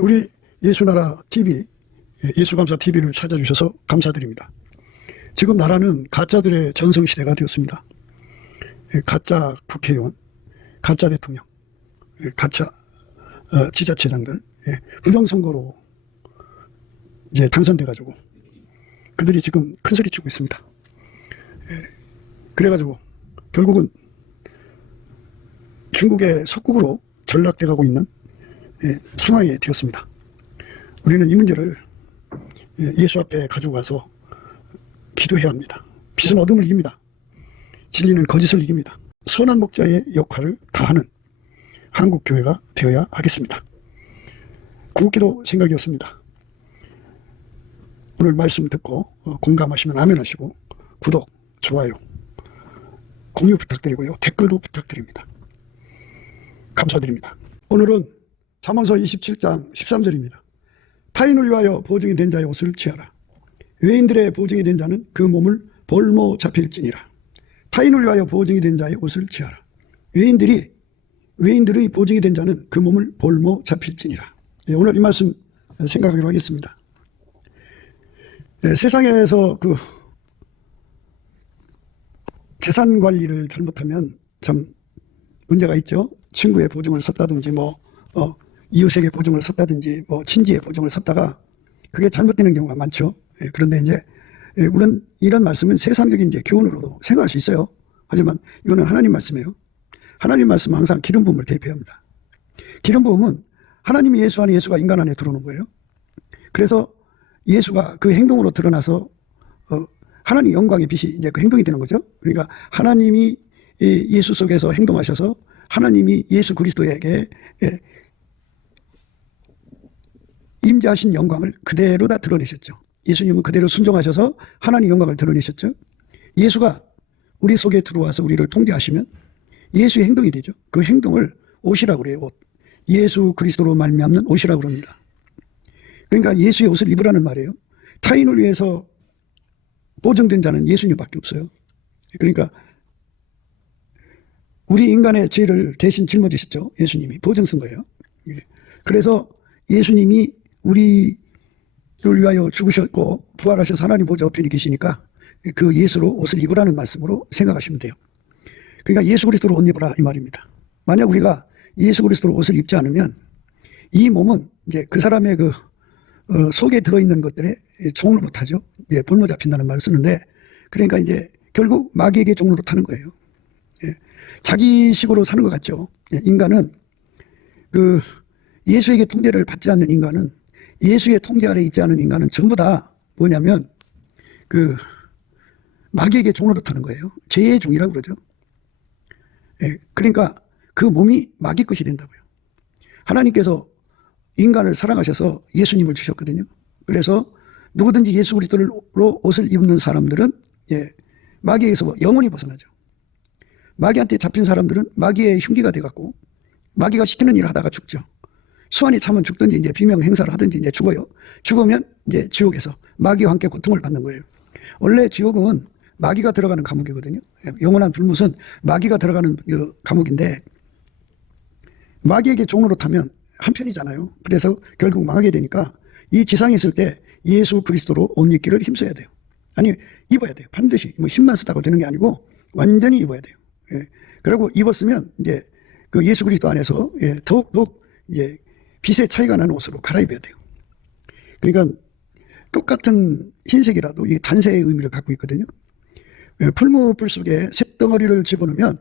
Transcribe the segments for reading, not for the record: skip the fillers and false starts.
우리 예수나라 TV, 예수감사 TV를 찾아주셔서 감사드립니다. 지금 나라는 가짜들의 전성시대가 되었습니다. 가짜 국회의원, 가짜 대통령, 가짜 지자체장들, 부정선거로 이제 당선돼가지고 그들이 지금 큰소리 치고 있습니다. 그래가지고 결국은 중국의 속국으로 전락돼가고 있는 상황이 되었습니다. 우리는 이 문제를 예수 앞에 가지고 가서 기도해야 합니다. 빛은 어둠을 이깁니다. 진리는 거짓을 이깁니다. 선한 목자의 역할을 다하는 한국교회가 되어야 하겠습니다. 구국기도 생각이었습니다. 오늘 말씀 듣고 공감하시면 아멘 하시고 구독, 좋아요, 공유 부탁드리고요. 댓글도 부탁드립니다. 감사드립니다. 오늘은 잠언서 27장 13절입니다. 타인을 위하여 보증이 된 자의 옷을 취하라. 외인들의 보증이 된 자는 그 몸을 볼모 잡힐지니라. 타인을 위하여 보증이 된 자의 옷을 취하라. 외인들의 보증이 된 자는 그 몸을 볼모 잡힐지니라. 오늘 이 말씀 생각하기로 하겠습니다. 세상에서 그 재산 관리를 잘못하면 참 문제가 있죠. 친구의 보증을 썼다든지 이웃에게 보증을 썼다든지 친지의 보증을 썼다가 그게 잘못되는 경우가 많죠. 그런데 이제 우리는 이런 말씀은 세상적인 이제 교훈으로도 생각할 수 있어요. 하지만 이거는 하나님 말씀이에요. 하나님 말씀은 항상 기름 부음을 대표해야 합니다. 기름 부음은 하나님이 예수 안에, 예수가 인간 안에 들어오는 거예요. 그래서 예수가 그 행동으로 드러나서 하나님 영광의 빛이 이제 그 행동이 되는 거죠. 그러니까 하나님이 예수 속에서 행동하셔서 하나님이 예수 그리스도에게 임재하신 영광을 그대로 다 드러내셨죠. 예수님은 그대로 순종하셔서 하나님 영광을 드러내셨죠. 예수가 우리 속에 들어와서 우리를 통제하시면 예수의 행동이 되죠. 그 행동을 옷이라고 그래요. 옷. 예수 그리스도로 말미암는 옷이라고 합니다. 그러니까 예수의 옷을 입으라는 말이에요. 타인을 위해서 보증된 자는 예수님밖에 없어요. 그러니까 우리 인간의 죄를 대신 짊어지셨죠. 예수님이 보증 쓴 거예요. 그래서 예수님이 우리를 위하여 죽으셨고 부활하셔서 하나님 보좌 우편에 계시니까 그 예수로 옷을 입으라는 말씀으로 생각하시면 돼요. 그러니까 예수 그리스도로 옷 입으라 이 말입니다. 만약 우리가 예수 그리스도로 옷을 입지 않으면 이 몸은 이제 그 사람의 그 속에 들어있는 것들에 종로로 타죠. 볼모 잡힌다는 말을 쓰는데 그러니까 이제 결국 마귀에게 종로로 타는 거예요. 자기 식으로 사는 것 같죠. 인간은 그 예수에게 통제를 받지 않는 인간은, 예수의 통제 아래 있지 않은 인간은 전부 다 뭐냐면 그 마귀에게 종로로 타는 거예요. 죄의 종이라고 그러죠. 그러니까 그 몸이 마귀 것이 된다고요. 하나님께서 인간을 사랑하셔서 예수님을 주셨거든요. 그래서 누구든지 예수 그리스도로 옷을 입는 사람들은 마귀에게서 영원히 벗어나죠. 마귀한테 잡힌 사람들은 마귀의 흉기가 돼갖고 마귀가 시키는 일을 하다가 죽죠. 수완이 차면 죽든지 이제 비명 행사를 하든지 이제 죽어요. 죽으면 이제 지옥에서 마귀와 함께 고통을 받는 거예요. 원래 지옥은 마귀가 들어가는 감옥이거든요. 영원한 불못은 마귀가 들어가는 감옥인데 마귀에게 종로로 타면 한편이잖아요. 그래서 결국 망하게 되니까 이 지상에 있을 때 예수 그리스도로 옷 입기를 힘써야 돼요. 아니 입어야 돼요. 반드시 힘만 쓰다가 되는 게 아니고 완전히 입어야 돼요. 그리고 입었으면 이제 그 예수 그리스도 안에서 더욱 이제 빛의 차이가 나는 옷으로 갈아입어야 돼요. 그러니까 똑같은 흰색이라도 이 단세의 의미를 갖고 있거든요. 풀무불 속에 쇳덩어리를 집어넣으면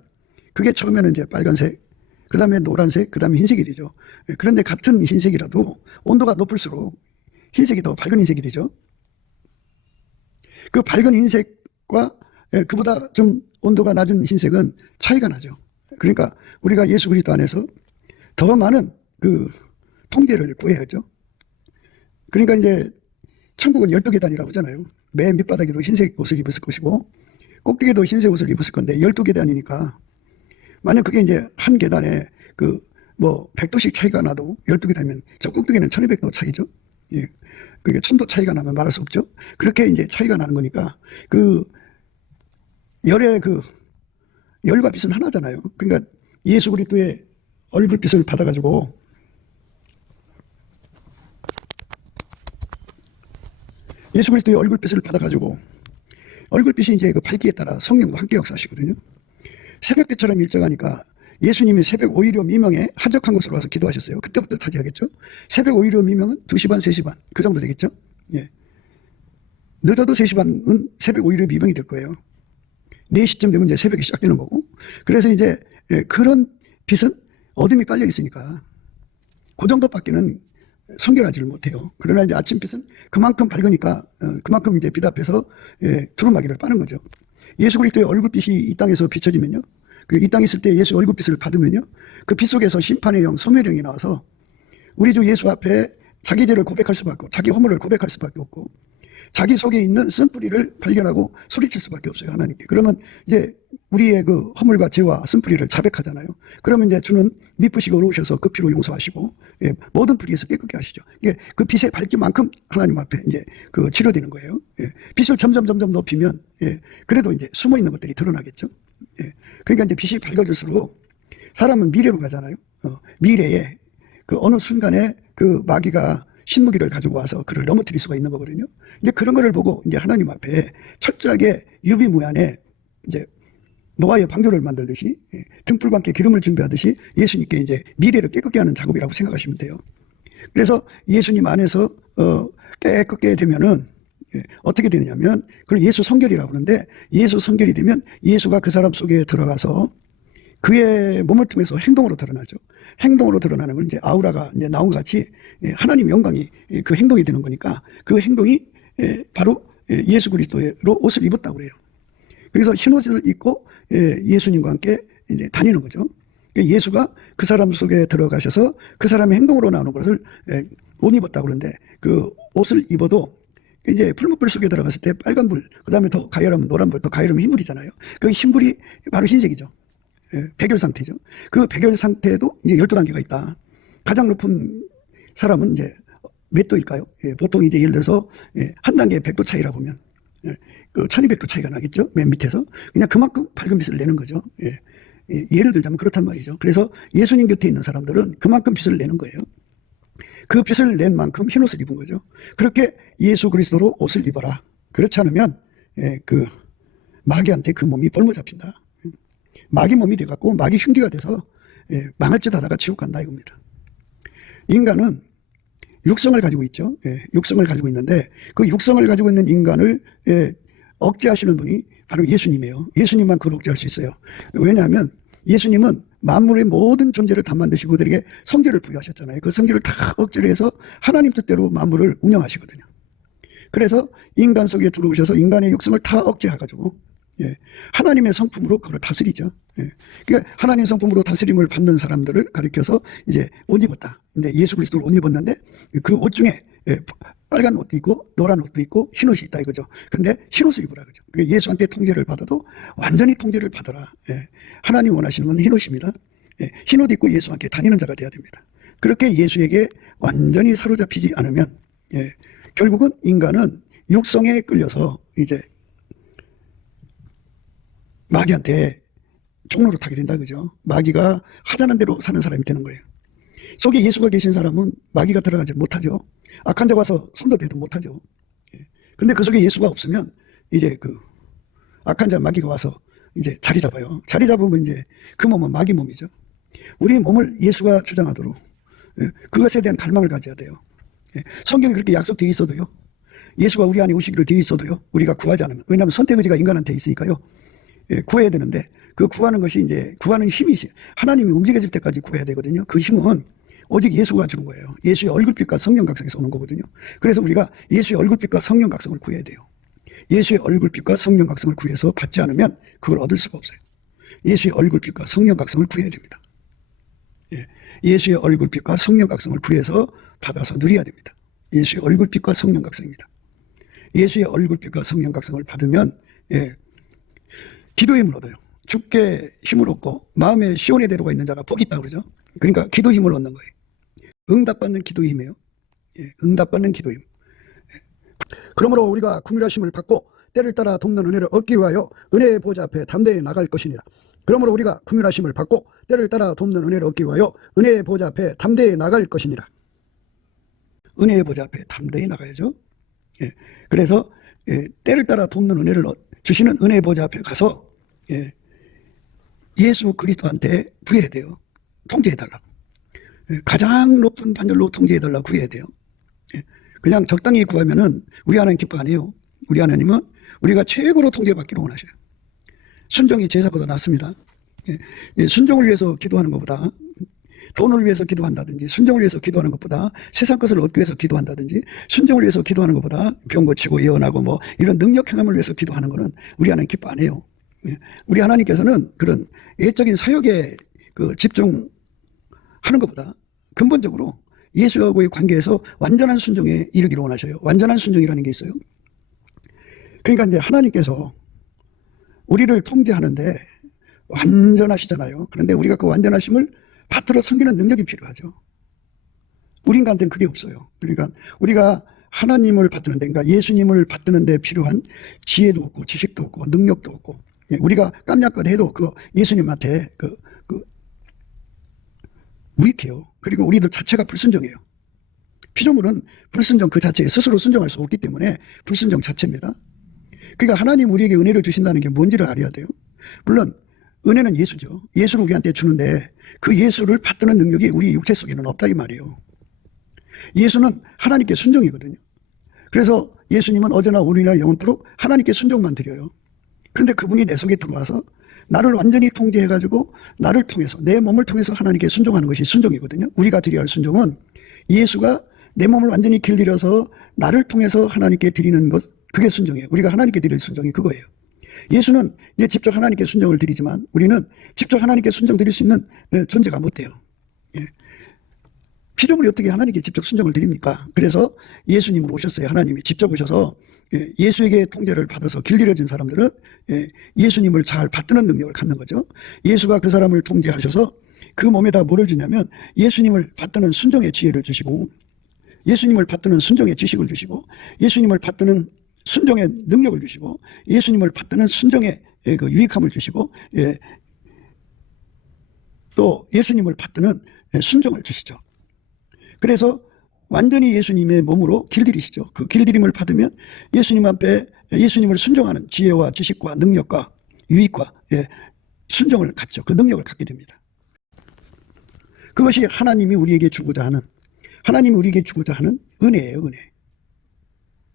그게 처음에는 이제 빨간색, 그 다음에 노란색, 그 다음에 흰색이 되죠. 그런데 같은 흰색이라도 온도가 높을수록 흰색이 더 밝은 흰색이 되죠. 그 밝은 흰색과 그보다 좀 온도가 낮은 흰색은 차이가 나죠. 그러니까 우리가 예수 그리스도 안에서 더 많은 그 통제를 구해야죠. 그러니까 이제 천국은 12계단이라고 하잖아요. 맨 밑바닥에도 흰색 옷을 입었을 것이고 꼭대기에도 흰색 옷을 입었을 건데 12계단이니까 만약 그게 이제 한 계단에 그 100도씩 차이가 나도 12계단이면 저 꼭대기는 1200도 차이죠. 그러니까 1000도 차이가 나면 말할 수 없죠. 그렇게 이제 차이가 나는 거니까 그 열의 그 열과 빛은 하나잖아요. 그러니까 예수 그리스도의 얼굴빛을 받아가지고 예수 그리스도의 얼굴빛을 받아가지고 얼굴빛이 이제 그 밝기에 따라 성령과 함께 역사하시거든요. 새벽때처럼 일정하니까 예수님이 새벽 오일요 미명에 한적한 곳으로 와서 기도하셨어요. 그때부터 타지하겠죠. 새벽 오일요 미명은 2시 반, 3시 반 그 정도 되겠죠. 예. 늦어도 3시 반은 새벽 오일요 미명이 될 거예요. 4시쯤 되면 이제 새벽이 시작되는 거고. 그래서 이제 그런 빛은 어둠이 깔려 있으니까 그 정도밖에는 성결하지를 못해요. 그러나 이제 아침빛은 그만큼 밝으니까 그만큼 이제 빛 앞에서 두루마기를 빠는 거죠. 예수 그리스도의 얼굴빛이 이 땅에서 비춰지면요. 이 땅에 있을 때 예수 얼굴빛을 받으면요. 그 빛 속에서 심판의 영, 소멸의 영이 나와서 우리 주 예수 앞에 자기 죄를 고백할 수밖에 없고 자기 허물을 고백할 수밖에 없고 자기 속에 있는 쓴뿌리를 발견하고 소리칠 수밖에 없어요. 하나님께. 그러면 이제 우리의 그 허물과 죄와 쓴뿌리를 자백하잖아요. 그러면 이제 주는 미쁘시고 어려우셔서 그 피로 용서하시고 모든 불의에서 깨끗게 하시죠. 그 빛의 밝기만큼 하나님 앞에 이제 그 치료되는 거예요. 빛을 점점 높이면 그래도 이제 숨어 있는 것들이 드러나겠죠. 그러니까 이제 빛이 밝아질수록 사람은 미래로 가잖아요. 미래에 그 어느 순간에 그 마귀가 신무기를 가지고 와서 그를 넘어뜨릴 수가 있는 거거든요. 이제 그런 거를 보고 이제 하나님 앞에 철저하게 유비무환에 이제 노아의 방주를 만들듯이 등불과 함께 기름을 준비하듯이 예수님께 이제 미래를 깨끗게 하는 작업이라고 생각하시면 돼요. 그래서 예수님 안에서 깨끗게 되면은 어떻게 되느냐면 그걸 예수 성결이라고 하는데 예수 성결이 되면 예수가 그 사람 속에 들어가서 그의 몸을 통해서 행동으로 드러나죠. 행동으로 드러나는 건 이제 아우라가 이제 나온 것 같이 하나님 영광이 그 행동이 되는 거니까 그 행동이 바로 예수 그리스도로 옷을 입었다고 그래요. 그래서 흰 옷을 입고 예수님과 함께 이제 다니는 거죠. 예수가 그 사람 속에 들어가셔서 그 사람의 행동으로 나오는 것을 옷 입었다고 그러는데 그 옷을 입어도 이제 풀무불 속에 들어갔을 때 빨간 불, 그 다음에 더 가열하면 노란 불, 더 가열하면 흰불이잖아요. 그 흰불이 바로 흰색이죠. 백열 상태죠. 그 백열 상태에도 이제 12단계가 있다. 가장 높은 사람은 이제 몇 도일까요? 보통 이제 예를 들어서 한 단계 100도 차이라 보면 그 1200도 차이가 나겠죠. 맨 밑에서. 그냥 그만큼 밝은 빛을 내는 거죠. 예를 들자면 그렇단 말이죠. 그래서 예수님 곁에 있는 사람들은 그만큼 빛을 내는 거예요. 그 빛을 낸 만큼 흰 옷을 입은 거죠. 그렇게 예수 그리스도로 옷을 입어라. 그렇지 않으면 그 마귀한테 그 몸이 볼모 잡힌다. 마귀 몸이 돼갖고 마귀 흉기가 돼서 망할 짓 하다가 지옥 간다 이겁니다. 인간은 육성을 가지고 있죠. 육성을 가지고 있는데 그 육성을 가지고 있는 인간을 억제하시는 분이 바로 예수님이에요. 예수님만 그걸 억제할 수 있어요. 왜냐하면 예수님은 만물의 모든 존재를 다 만드시고 그들에게 성질을 부여하셨잖아요. 그 성질을 다 억제를 해서 하나님 뜻대로 만물을 운영하시거든요. 그래서 인간 속에 들어오셔서 인간의 육성을 다 억제해가지고 하나님의 성품으로 그걸 다스리죠. 그러니까 하나님 성품으로 다스림을 받는 사람들을 가리켜서 이제 옷 입었다. 근데 예수 그리스도를 옷 입었는데 그 옷 중에 빨간 옷도 있고 노란 옷도 있고 흰 옷이 있다 이거죠. 근데 흰 옷을 입으라 그죠. 그러니까 예수한테 통제를 받아도 완전히 통제를 받아라. 하나님 원하시는 건 흰 옷입니다. 흰 옷 입고 예수와 함께 다니는 자가 돼야 됩니다. 그렇게 예수에게 완전히 사로잡히지 않으면 결국은 인간은 육성에 끌려서 이제 마귀한테 종로를 타게 된다 그죠. 마귀가 하자는 대로 사는 사람이 되는 거예요. 속에 예수가 계신 사람은 마귀가 들어가지 못하죠. 악한 자가 와서 손도 대도 못하죠. 근데 그 속에 예수가 없으면 이제 그 악한 자 마귀가 와서 이제 자리 잡아요. 자리 잡으면 이제 그 몸은 마귀 몸이죠. 우리 몸을 예수가 주장하도록 그것에 대한 갈망을 가져야 돼요. 성경에 그렇게 약속되어 있어도요. 예수가 우리 안에 오시기로 되어 있어도요. 우리가 구하지 않으면. 왜냐하면 선택의지가 인간한테 있으니까요. 구해야 되는데 그 구하는 것이 이제 구하는 힘이 하나님이 움직여질 때까지 구해야 되거든요. 그 힘은 오직 예수가 주는 거예요. 예수의 얼굴빛과 성령 각성에서 오는 거거든요. 그래서 우리가 예수의 얼굴빛과 성령 각성을 구해야 돼요. 예수의 얼굴빛과 성령 각성을 구해서 받지 않으면 그걸 얻을 수가 없어요. 예수의 얼굴빛과 성령 각성을 구해야 됩니다. 예수의 얼굴빛과 성령 각성을 구해서 받아서 누려야 됩니다. 예수의 얼굴빛과 성령 각성입니다. 예수의 얼굴빛과 성령 각성을 받으면 기도의 힘을 얻어요. 주께 힘을 얻고 마음에 시온의 대로가 있는 자가 복이 있다고 그러죠. 그러니까 기도 힘을 얻는 거예요. 응답받는 기도의 힘이에요. 응답받는 기도의 힘. 그러므로 우리가 긍휼하심을 받고 때를 따라 돕는 은혜를 얻기 위하여 은혜의 보좌 앞에 담대히 나갈 것이니라. 그러므로 우리가 긍휼하심을 받고 때를 따라 돕는 은혜를 얻기 위하여 은혜의 보좌 앞에 담대히 나갈 것이니라. 은혜의 보좌 앞에 담대히 나가야죠. 예. 그래서 때를 따라 돕는 은혜를 주시는 은혜 보좌 앞에 가서 예수 그리스도한테 구해야 돼요. 통제해달라고. 가장 높은 판결로 통제해달라고 구해야 돼요. 그냥 적당히 구하면은 우리 하나님 기뻐 안 해요. 우리 하나님은 우리가 최고로 통제받기를 원하셔요. 순종이 제사보다 낫습니다. 순종을 위해서 기도하는 것보다, 돈을 위해서 기도한다든지, 순종을 위해서 기도하는 것보다, 세상 것을 얻기 위해서 기도한다든지, 순종을 위해서 기도하는 것보다 병 고치고 예언하고 뭐 이런 능력 행함을 위해서 기도하는 것은 우리 하나님 기뻐 안 해요. 우리 하나님께서는 그런 예적인 사역에 집중하는 것보다 근본적으로 예수하고의 관계에서 완전한 순종에 이르기를 원하셔요. 완전한 순종이라는 게 있어요. 그러니까 이제 하나님께서 우리를 통제하는데 완전하시잖아요. 그런데 우리가 그 완전하심을 받들어 섬기는 능력이 필요하죠. 우리 인간한테는 그게 없어요. 그러니까 우리가 하나님을 받드는데, 그러니까 예수님을 받드는데 필요한 지혜도 없고 지식도 없고 능력도 없고, 우리가 깜냥껏 해도 그 예수님한테 무익해요. 그리고 우리들 자체가 불순종해요. 피조물은 불순종 그 자체에 스스로 순종할 수 없기 때문에 불순종 자체입니다. 그러니까 하나님 우리에게 은혜를 주신다는 게 뭔지를 알아야 돼요. 물론 은혜는 예수죠. 예수를 우리한테 주는데 그 예수를 받드는 능력이 우리 육체 속에는 없다 이 말이에요. 예수는 하나님께 순종이거든요. 그래서 예수님은 어제나 오늘이나 영원토록 하나님께 순종만 드려요. 그런데 그분이 내 속에 들어와서 나를 완전히 통제해가지고 나를 통해서, 내 몸을 통해서 하나님께 순종하는 것이 순종이거든요. 우리가 드려야 할 순종은 예수가 내 몸을 완전히 길들여서 나를 통해서 하나님께 드리는 것, 그게 순종이에요. 우리가 하나님께 드릴 순종이 그거예요. 예수는 이제 직접 하나님께 순종을 드리지만 우리는 직접 하나님께 순종 드릴 수 있는 존재가 못 돼요. 피조물이 어떻게 하나님께 직접 순종을 드립니까? 그래서 예수님으로 오셨어요. 하나님이 직접 오셔서 예수에게 통제를 받아서 길들여진 사람들은 예수님을 잘 받드는 능력을 갖는 거죠. 예수가 그 사람을 통제하셔서 그 몸에다 뭐를 주냐면 예수님을 받드는 순종의 지혜를 주시고, 예수님을 받드는 순종의 지식을 주시고, 예수님을 받드는 순종의 능력을 주시고, 예수님을 받드는 순종의 그 유익함을 주시고, 또 예수님을 받드는 순종을 주시죠. 그래서 완전히 예수님의 몸으로 길들이시죠. 그 길들임을 받으면 예수님 앞에 예수님을 순종하는 지혜와 지식과 능력과 유익과 순종을 갖죠. 그 능력을 갖게 됩니다. 그것이 하나님이 우리에게 주고자 하는, 하나님이 우리에게 주고자 하는 은혜예요. 은혜.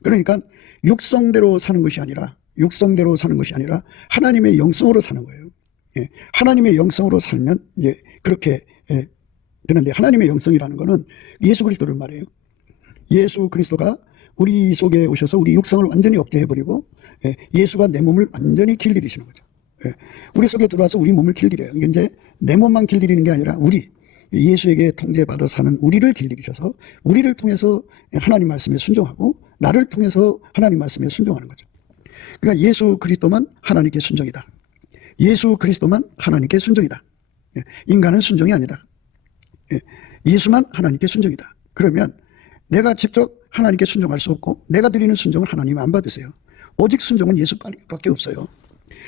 그러니까 육성대로 사는 것이 아니라, 육성대로 사는 것이 아니라 하나님의 영성으로 사는 거예요. 하나님의 영성으로 살면 그렇게 되는데, 하나님의 영성이라는 것은 예수 그리스도를 말해요. 예수 그리스도가 우리 속에 오셔서 우리 육성을 완전히 억제해버리고 예수가 내 몸을 완전히 길들이시는 거죠. 우리 속에 들어와서 우리 몸을 길들여요. 이게 이제 내 몸만 길들이는 게 아니라 우리 예수에게 통제받아 사는 우리를 길들이셔서 우리를 통해서 하나님 말씀에 순종하고 나를 통해서 하나님 말씀에 순종하는 거죠. 그러니까 예수 그리스도만 하나님께 순종이다. 예수 그리스도만 하나님께 순종이다. 인간은 순종이 아니다. 예수만 하나님께 순종이다. 그러면 내가 직접 하나님께 순종할 수 없고 내가 드리는 순종을 하나님이 안 받으세요. 오직 순종은 예수밖에 없어요.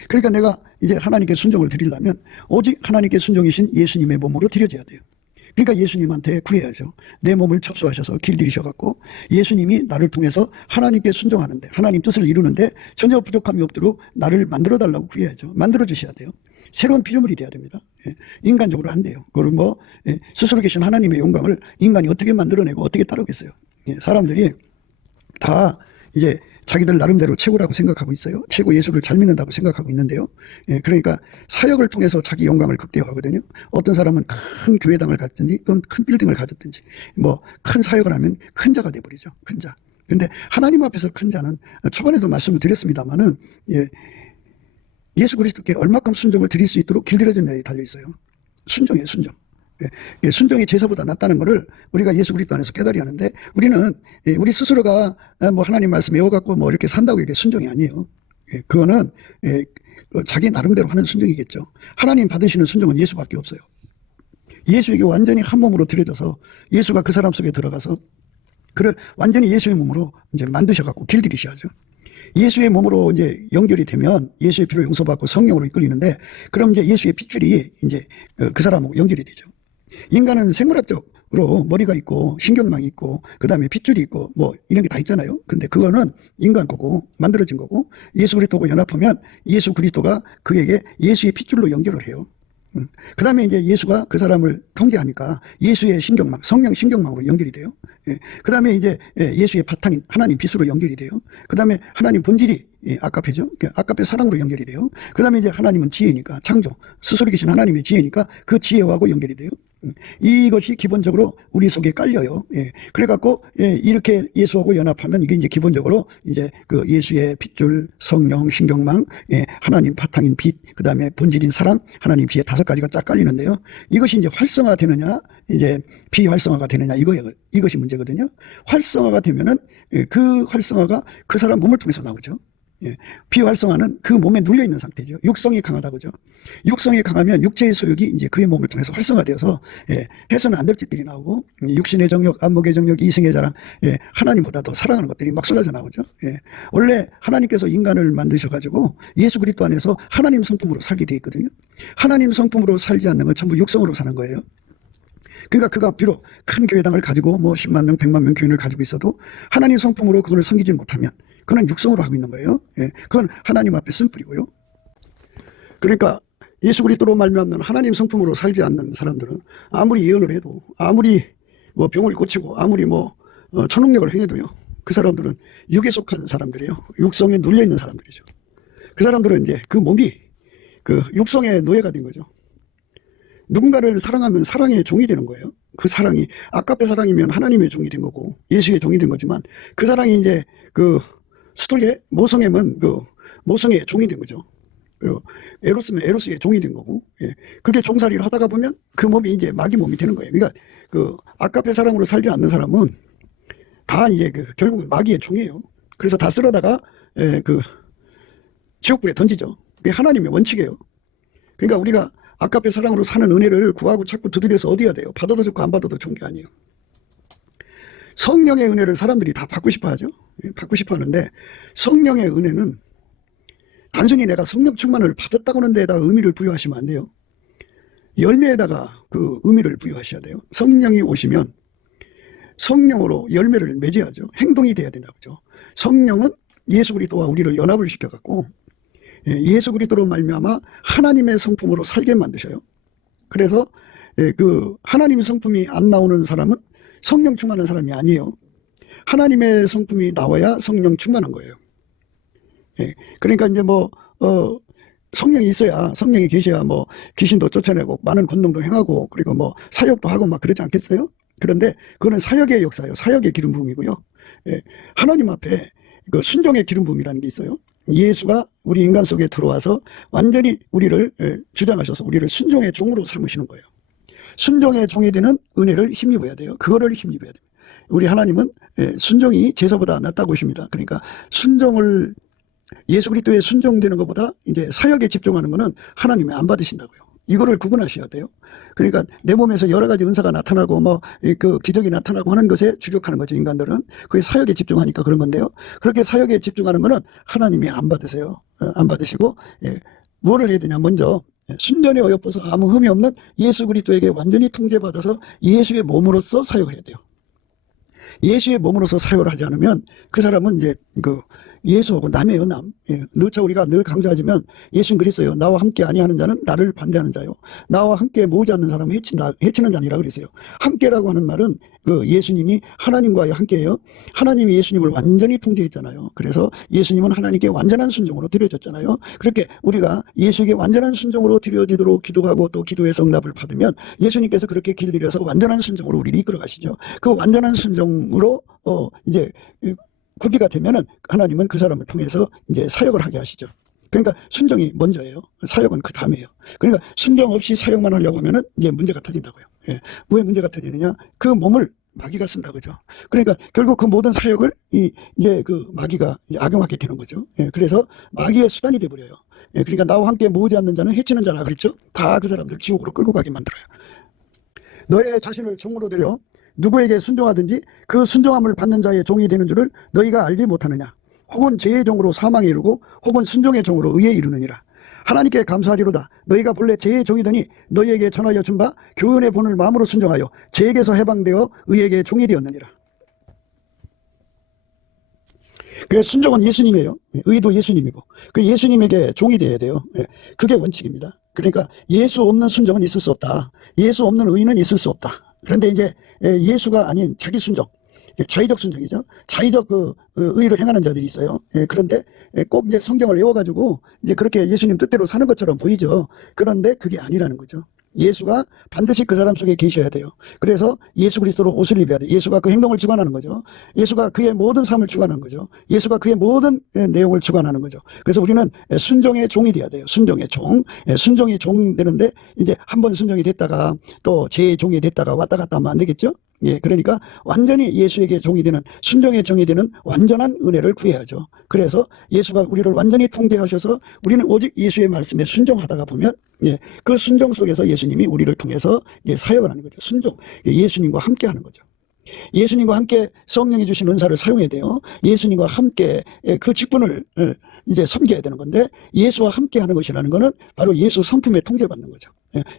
그러니까 내가 이제 하나님께 순종을 드리려면 오직 하나님께 순종이신 예수님의 몸으로 드려져야 돼요. 그러니까 예수님한테 구해야죠. 내 몸을 접수하셔서 길들이셔갖고 예수님이 나를 통해서 하나님께 순종하는데, 하나님 뜻을 이루는데 전혀 부족함이 없도록 나를 만들어달라고 구해야죠. 만들어주셔야 돼요. 새로운 피조물이 돼야 됩니다. 인간적으로 안 돼요. 그걸 스스로 계신 하나님의 영광을 인간이 어떻게 만들어내고 어떻게 따르겠어요. 사람들이 다 이제 자기들 나름대로 최고라고 생각하고 있어요. 최고 예수를 잘 믿는다고 생각하고 있는데요. 그러니까 사역을 통해서 자기 영광을 극대화하거든요. 어떤 사람은 큰 교회당을 갖든지 또는 큰 빌딩을 가졌든지 큰 사역을 하면 큰 자가 돼버리죠. 큰 자. 그런데 하나님 앞에서 큰 자는, 초반에도 말씀을 드렸습니다마는 예수 그리스도께 얼마큼 순종을 드릴 수 있도록 길들여진 데에 달려있어요. 순종이에요. 순종. 순종이 제사보다 낫다는 것을 우리가 예수 그리스도 안에서 깨달아야 하는데, 우리는 우리 스스로가 하나님 말씀 외워갖고 이렇게 산다고 이게 순종이 아니에요. 그거는 자기 나름대로 하는 순종이겠죠. 하나님 받으시는 순종은 예수밖에 없어요. 예수에게 완전히 한 몸으로 드려져서 예수가 그 사람 속에 들어가서 그를 완전히 예수의 몸으로 이제 만드셔갖고 길들이셔야죠. 예수의 몸으로 이제 연결이 되면 예수의 피로 용서받고 성령으로 이끌리는데, 그럼 이제 예수의 핏줄이 이제 그 사람하고 연결이 되죠. 인간은 생물학적 머리가 있고 신경망이 있고 그다음에 핏줄이 있고 뭐 이런 게 다 있잖아요. 근데 그거는 인간 거고 만들어진 거고 예수 그리스도하고 연합하면 예수 그리스도가 그에게 예수의 핏줄로 연결을 해요. 그 다음에 이제 예수가 그 사람을 통제하니까 예수의 신경망, 성령 신경망으로 연결이 돼요. 예. 그 다음에 이제 예수의 바탕인 하나님 빛으로 연결이 돼요. 그 다음에 하나님 본질이 아까페죠. 아까페 사랑으로 연결이 돼요. 그 다음에 이제 하나님은 지혜니까 창조, 스스로 계신 하나님의 지혜니까 그 지혜하고 연결이 돼요. 이것이 기본적으로 우리 속에 깔려요. 예. 그래갖고, 이렇게 예수하고 연합하면 이게 이제 기본적으로 이제 그 예수의 핏줄, 성령, 신경망, 하나님 바탕인 빛, 그 다음에 본질인 사랑, 하나님 지혜 5가지가 쫙 깔리는데요. 이것이 이제 활성화되느냐, 이제 비활성화가 되느냐, 이것이 문제거든요. 활성화가 되면은 그 활성화가 그 사람 몸을 통해서 나오죠. 예. 비활성화는 그 몸에 눌려있는 상태죠. 육성이 강하다, 그죠? 육성이 강하면 육체의 소욕이 이제 그의 몸을 통해서 활성화되어서, 해서는 안 될 짓들이 나오고, 육신의 정욕, 안목의 정욕, 이생의 자랑, 하나님보다 더 사랑하는 것들이 막 쏟아져 나오죠. 원래 하나님께서 인간을 만드셔가지고 예수 그리스도 안에서 하나님 성품으로 살게 돼 있거든요. 하나님 성품으로 살지 않는 건 전부 육성으로 사는 거예요. 그러니까 그가 비록 큰 교회당을 가지고 뭐 10만 명, 100만 명 교인을 가지고 있어도 하나님 성품으로 그걸 섬기지 못하면 그건 육성으로 하고 있는 거예요. 그건 하나님 앞에 쓴뿌리고요. 그러니까 예수 그리스도로 말미암는 하나님 성품으로 살지 않는 사람들은 아무리 예언을 해도 아무리 뭐 병을 고치고 아무리 뭐 초능력을 행해도요. 그 사람들은 육에 속한 사람들이에요. 육성에 눌려 있는 사람들이죠. 그 사람들은 이제 그 몸이 그 육성의 노예가 된 거죠. 누군가를 사랑하면 사랑의 종이 되는 거예요. 그 사랑이 아까페 사랑이면 하나님의 종이 된 거고 예수의 종이 된 거지만 그 사랑이 이제 그 스톨게 모성애면 그 모성의 종이 된 거죠. 그리고 에로스면 에로스의 종이 된 거고, 그렇게 종살이를 하다가 보면 그 몸이 이제 마귀 몸이 되는 거예요. 그러니까 그 아까페 사랑으로 살지 않는 사람은 다 이제 그 결국은 마귀의 종이에요. 그래서 다 쓸어다가 그 지옥불에 던지죠. 그게 하나님의 원칙이에요. 그러니까 우리가 아까페 사랑으로 사는 은혜를 구하고 자꾸 두드려서 얻어야 돼요. 받아도 좋고 안 받아도 좋은 게 아니에요. 성령의 은혜를 사람들이 다 받고 싶어 하죠. 받고 싶어 하는데 성령의 은혜는 단순히 내가 성령 충만을 받았다고 하는 데에다가 의미를 부여하시면 안 돼요. 열매에다가 그 의미를 부여하셔야 돼요. 성령이 오시면 성령으로 열매를 맺어야죠. 행동이 돼야 된다고죠. 성령은 예수 그리스도와 우리를 연합을 시켜갖고 예수 그리스도로 말미암아 하나님의 성품으로 살게 만드셔요. 그래서 그 하나님의 성품이 안 나오는 사람은 성령 충만한 사람이 아니에요. 하나님의 성품이 나와야 성령 충만한 거예요. 그러니까 이제 뭐 성령이 있어야 성령이 계셔야 뭐 귀신도 쫓아내고 많은 권능도 행하고 그리고 뭐 사역도 하고 막 그러지 않겠어요? 그런데 그거는 사역의 역사예요. 사역의 기름 부음이고요. 하나님 앞에 그 순종의 기름 부음이라는 게 있어요. 예수가 우리 인간 속에 들어와서 완전히 우리를 주장하셔서 우리를 순종의 종으로 삼으시는 거예요. 순종의 종이 되는 은혜를 힘입어야 돼요. 그거를 힘입어야 돼요. 우리 하나님은 순종이 제사보다 낫다고 하십니다. 그러니까 순종을 예수 그리스도에 순종되는 것보다 이제 사역에 집중하는 것은 하나님이 안 받으신다고요. 이거를 구분하셔야 돼요. 그러니까 내 몸에서 여러 가지 은사가 나타나고 뭐 그 기적이 나타나고 하는 것에 주력하는 거죠. 인간들은 그게 사역에 집중하니까 그런 건데요. 그렇게 사역에 집중하는 것은 하나님이 안 받으세요. 안 받으시고 뭐를 해야 되냐. 먼저 순전히 어여뻐서 아무 흠이 없는 예수 그리스도에게 완전히 통제받아서 예수의 몸으로서 사역해야 돼요. 예수의 몸으로서 사역을 하지 않으면 그 사람은 이제 그 예수하고 남이에요, 남. 누차 우리가 늘 강조하지만 예수는 그랬어요. 나와 함께 아니하는 자는 나를 반대하는 자요. 나와 함께 모으지 않는 사람은 해치는 자니라 그랬어요. 함께라고 하는 말은 그 예수님이 하나님과 함께해요. 하나님이 예수님을 완전히 통제했잖아요. 그래서 예수님은 하나님께 완전한 순종으로 드려졌잖아요. 그렇게 우리가 예수에게 완전한 순종으로 드려지도록 기도하고 또 기도의 응답을 받으면 예수님께서 그렇게 길들여서 완전한 순종으로 우리를 이끌어 가시죠. 그 완전한 순종으로 이제 구비가 되면은 하나님은 그 사람을 통해서 이제 사역을 하게 하시죠. 그러니까 순종이 먼저예요. 사역은 그 다음이에요. 그러니까 순종 없이 사역만 하려고 하면은 이제 문제가 터진다고요. 왜 문제가 터지느냐? 그 몸을 마귀가 쓴다 그죠. 그러니까 결국 그 모든 사역을 이제 그 마귀가 이제 악용하게 되는 거죠. 그래서 마귀의 수단이 돼 버려요. 그러니까 나와 함께 모으지 않는 자는 해치는 자라 그랬죠. 다 그 사람들 지옥으로 끌고 가게 만들어요. 너의 자신을 종으로 들여 누구에게 순종하든지 그 순종함을 받는 자의 종이 되는 줄을 너희가 알지 못하느냐. 혹은 죄의 종으로 사망에 이르고 혹은 순종의 종으로 의에 이르느니라. 하나님께 감사하리로다. 너희가 본래 죄의 종이더니 너희에게 전하여 준 바 교훈의 본을 마음으로 순종하여 죄에게서 해방되어 의에게 종이 되었느니라. 그 순종은 예수님이에요. 의도 예수님이고 그 예수님에게 종이 되어야 돼요. 그게 원칙입니다. 그러니까 예수 없는 순종은 있을 수 없다. 예수 없는 의는 있을 수 없다. 그런데 이제 예수가 아닌 자기 순종, 자의적 순종이죠. 자의적 의를 행하는 자들이 있어요. 그런데 꼭 이제 성경을 외워가지고 이제 그렇게 예수님 뜻대로 사는 것처럼 보이죠. 그런데 그게 아니라는 거죠. 예수가 반드시 그 사람 속에 계셔야 돼요. 그래서 예수 그리스도로 옷을 입어야 돼요. 예수가 그 행동을 주관하는 거죠. 예수가 그의 모든 삶을 주관하는 거죠. 예수가 그의 모든 내용을 주관하는 거죠. 그래서 우리는 순종의 종이 돼야 돼요. 순종의 종. 순종이 종 되는데 이제 한 번 순종이 됐다가 또 제 종이 됐다가 왔다 갔다 하면 안 되겠죠. 그러니까 완전히 예수에게 종이 되는 순종의 종이 되는 완전한 은혜를 구해야죠. 그래서 예수가 우리를 완전히 통제하셔서 우리는 오직 예수의 말씀에 순종하다가 보면 그 순종 속에서 예수님이 우리를 통해서 사역을 하는 거죠. 순종, 예수님과 함께 하는 거죠. 예수님과 함께 성령이 주신 은사를 사용해야 돼요. 예수님과 함께 그 직분을 이제 섬겨야 되는 건데 예수와 함께 하는 것이라는 것은 바로 예수 성품에 통제받는 거죠.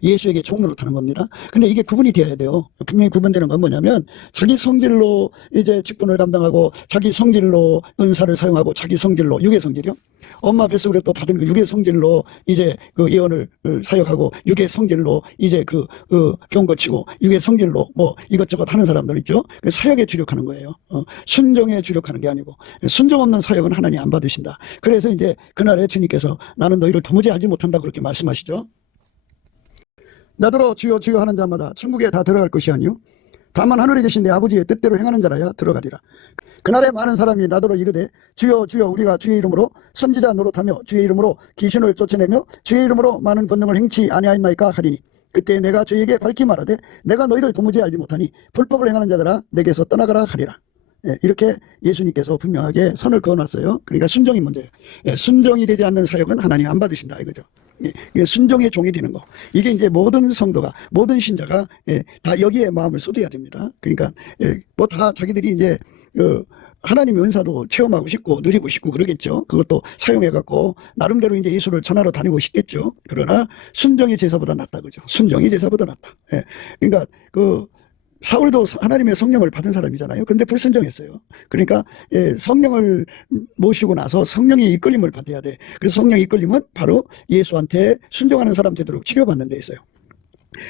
예수에게 종으로 타는 겁니다. 근데 이게 구분이 되어야 돼요. 분명히 구분되는 건 뭐냐면 자기 성질로 이제 직분을 감당하고 자기 성질로 은사를 사용하고 자기 성질로 육의 성질이요. 엄마 뱃속으로 또 받은 그 육의 성질로 이제 그 예언을 사역하고 육의 성질로 이제 병 고치고 육의 성질로 뭐 이것저것 하는 사람들 있죠. 그 사역에 주력하는 거예요. 순종에 주력하는 게 아니고 순종 없는 사역은 하나님 안 받으신다. 그래서 이제 그날에 주님께서 나는 너희를 도무지 알지 못한다 그렇게 말씀하시죠. 나더러 주여 주여 하는 자마다 천국에 다 들어갈 것이 아니요 다만 하늘에 계신 내 아버지의 뜻대로 행하는 자라야 들어가리라. 그날에 많은 사람이 나더러 이르되 주여 주여 우리가 주의 이름으로 선지자 노릇하며 주의 이름으로 귀신을 쫓아내며 주의 이름으로 많은 권능을 행치 아니하였나이까 하리니 그때 내가 저에게 밝히 말하되 내가 너희를 도무지 알지 못하니 불법을 행하는 자들아 내게서 떠나가라 하리라. 이렇게 예수님께서 분명하게 선을 그어놨어요. 그러니까 순종이 문제예요. 순종이 되지 않는 사역은 하나님 안 받으신다 이거죠. 순종의 종이 되는 거. 이게 이제 모든 성도가, 모든 신자가 다 여기에 마음을 쏟아야 됩니다. 그러니까 뭐 다 자기들이 이제 하나님의 은사도 체험하고 싶고 누리고 싶고 그러겠죠. 그것도 사용해갖고 나름대로 이제 예수를 전하러 다니고 싶겠죠. 그러나 순종이 제사보다 낫다 그죠. 순종이 제사보다 낫다. 그러니까 사울도 하나님의 성령을 받은 사람이잖아요. 근데 불순종했어요. 그러니까 성령을 모시고 나서 성령의 이끌림을 받아야 돼. 그래서 성령의 이끌림은 바로 예수한테 순종하는 사람 되도록 치료받는 데 있어요.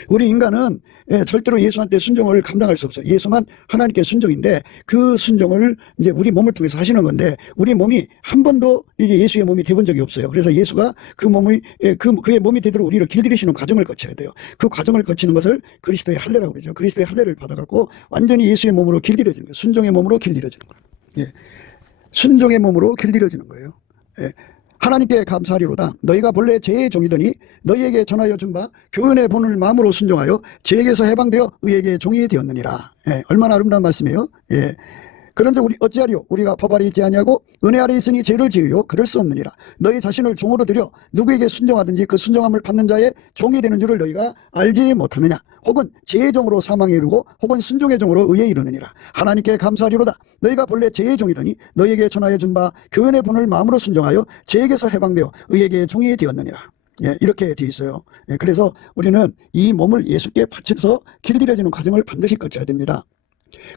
우리 인간은 절대로 예수한테 순종을 감당할 수 없어요. 예수만 하나님께 순종인데 그 순종을 이제 우리 몸을 통해서 하시는 건데 우리 몸이 한 번도 이제 예수의 몸이 돼본 적이 없어요. 그래서 예수가 그 몸의 그의 몸이 되도록 우리를 길들이시는 과정을 거쳐야 돼요. 그 과정을 거치는 것을 그리스도의 할례라고 그러죠. 그리스도의 할례를 받아갖고 완전히 예수의 몸으로 길들여지는 거예요. 순종의 몸으로 길들여지는 거예요. 순종의 몸으로 길들여지는 거예요. 하나님께 감사하리로다. 너희가 본래 죄의 종이더니 너희에게 전하여 준 바 교훈의 본을 마음으로 순종하여 죄에게서 해방되어 의에게 종이 되었느니라. 얼마나 아름다운 말씀이에요. 그런즉 우리 어찌하리요? 우리가 법 아래 있지 아니하고 은혜 아래 있으니 죄를 지으요? 그럴 수 없느니라. 너희 자신을 종으로 들여 누구에게 순종하든지 그 순종함을 받는 자의 종이 되는 줄을 너희가 알지 못하느냐? 혹은 죄의 종으로 사망에 이르고 혹은 순종의 종으로 의에 이르느니라. 하나님께 감사하리로다. 너희가 본래 죄의 종이더니 너희에게 전하여 준 바 교훈의 본을 마음으로 순종하여 죄에게서 해방되어 의에게 종이 되었느니라. 이렇게 되어 있어요. 그래서 우리는 이 몸을 예수께 바쳐서 길들여지는 과정을 반드시 거쳐야 됩니다.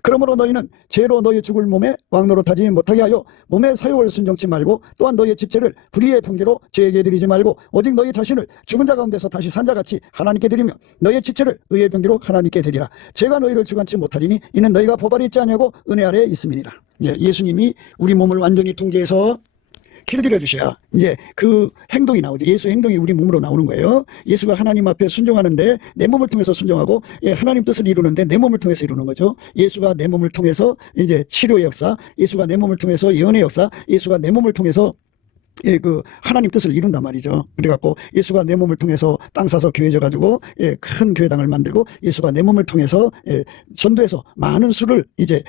그러므로 너희는 죄로 너희 죽을 몸에 왕노릇하지 못하게 하여 몸의 사욕을 순종치 말고 또한 너희의 집체를 불의의 풍기로 죄에게 드리지 말고 오직 너희 자신을 죽은 자 가운데서 다시 산 자같이 하나님께 드리며 너희의 집체를 의의 병기로 하나님께 드리라. 죄가 너희를 주관치 못하리니 이는 너희가 법 아래 있지 아니하고 은혜 아래에 있음이니라. 예수님이 우리 몸을 완전히 통제해서 길들여 주셔야 이제 그 행동이 나오죠. 예수 행동이 우리 몸으로 나오는 거예요. 예수가 하나님 앞에 순종하는데 내 몸을 통해서 순종하고 하나님 뜻을 이루는데 내 몸을 통해서 이루는 거죠. 예수가 내 몸을 통해서 이제 치료의 역사, 예수가 내 몸을 통해서 예언의 역사, 예수가 내 몸을 통해서 그 하나님 뜻을 이룬단 말이죠. 그래갖고 예수가 내 몸을 통해서 땅 사서 교회져 가지고 큰 교회당을 만들고 예수가 내 몸을 통해서 전도해서 많은 수를 이제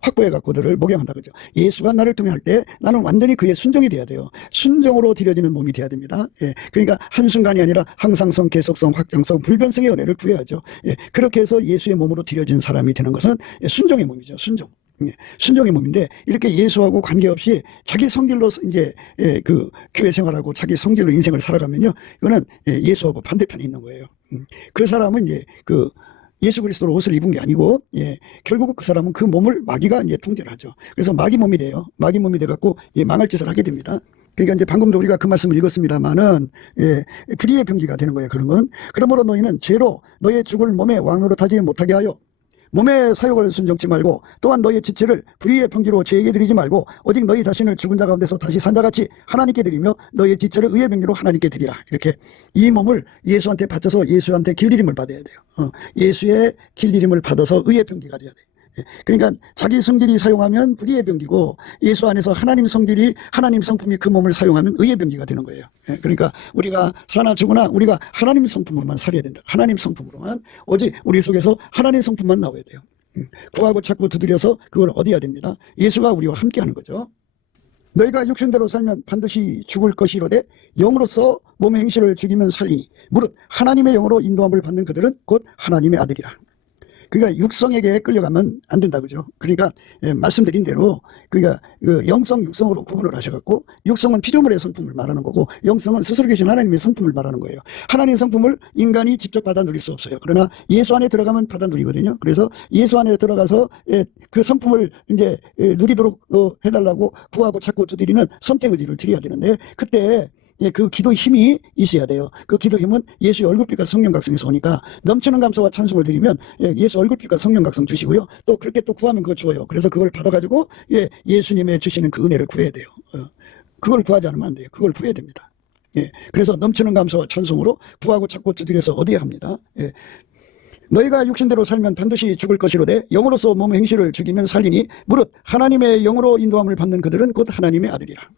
확보해 갖고 들을 목양한다 그죠. 예수가 나를 통해 할 때 나는 완전히 그의 순종이 돼야 돼요. 순종으로 드려지는 몸이 돼야 됩니다. 그러니까 한순간이 아니라 항상성, 계속성, 확장성, 불변성의 은혜를 구해야죠. 그렇게 해서 예수의 몸으로 드려진 사람이 되는 것은 순종의 몸이죠. 순종. 순종의 몸인데 이렇게 예수하고 관계없이 자기 성질로 이제 그 교회 생활하고 자기 성질로 인생을 살아가면요, 이거는 예수하고 반대편에 있는 거예요. 그 사람은 이제 그 예수 그리스도로 옷을 입은 게 아니고, 결국 그 사람은 그 몸을 마귀가 이제 통제를 하죠. 그래서 마귀 몸이 돼요. 마귀 몸이 돼갖고 망할 짓을 하게 됩니다. 그러니까 이제 방금도 우리가 그 말씀을 읽었습니다만은, 불의의 병기가 되는 거예요. 그런 건. 그러므로 너희는 죄로 너의 죽을 몸에 왕노릇하지 못하게 하여 몸의 사욕을 순종치 말고, 또한 너희의 지체를 불의의 병기로 죄에게 드리지 말고, 오직 너희 자신을 죽은 자 가운데서 다시 산 자같이 하나님께 드리며 너희의 지체를 의의 병기로 하나님께 드리라. 이렇게 이 몸을 예수한테 바쳐서 예수한테 길들임을 받아야 돼요. 예수의 길들임을 받아서 의의 병기가 돼야 돼요. 그러니까 자기 성질이 사용하면 불의의 병기고, 예수 안에서 하나님 성질이, 하나님 성품이 그 몸을 사용하면 의의 병기가 되는 거예요. 그러니까 우리가 사나 죽으나 우리가 하나님 성품으로만 살아야 된다. 하나님 성품으로만, 오직 우리 속에서 하나님 성품만 나와야 돼요. 구하고 찾고 두드려서 그걸 얻어야 됩니다. 예수가 우리와 함께 하는 거죠. 너희가 육신대로 살면 반드시 죽을 것이로되 영으로서 몸의 행실을 죽이면 살리니 무릇 하나님의 영으로 인도함을 받는 그들은 곧 하나님의 아들이라. 그러니까 육성에게 끌려가면 안 된다, 그죠? 그러니까 말씀드린 대로, 그러니까 그 영성, 육성으로 구분을 하셔갖고, 육성은 피조물의 성품을 말하는 거고, 영성은 스스로 계신 하나님의 성품을 말하는 거예요. 하나님의 성품을 인간이 직접 받아 누릴 수 없어요. 그러나 예수 안에 들어가면 받아 누리거든요. 그래서 예수 안에 들어가서 그 성품을 이제 누리도록 해달라고 구하고 찾고 두드리는 선택 의지를 드려야 되는데, 그때 그 기도 힘이 있어야 돼요. 그 기도 힘은 예수의 얼굴빛과 성령각성에서 오니까, 넘치는 감사와 찬송을 드리면 예수 얼굴빛과 성령각성 주시고요. 또 그렇게 또 구하면 그거 주어요. 그래서 그걸 받아가지고 예수님의 주시는 그 은혜를 구해야 돼요. 그걸 구하지 않으면 안 돼요. 그걸 구해야 됩니다. 그래서 넘치는 감사와 찬송으로 구하고 찾고 두드려서 얻어야 합니다. 너희가 육신대로 살면 반드시 죽을 것이로되 영으로서 몸 행실을 죽이면 살리니 무릇 하나님의 영으로 인도함을 받는 그들은 곧 하나님의 아들이라.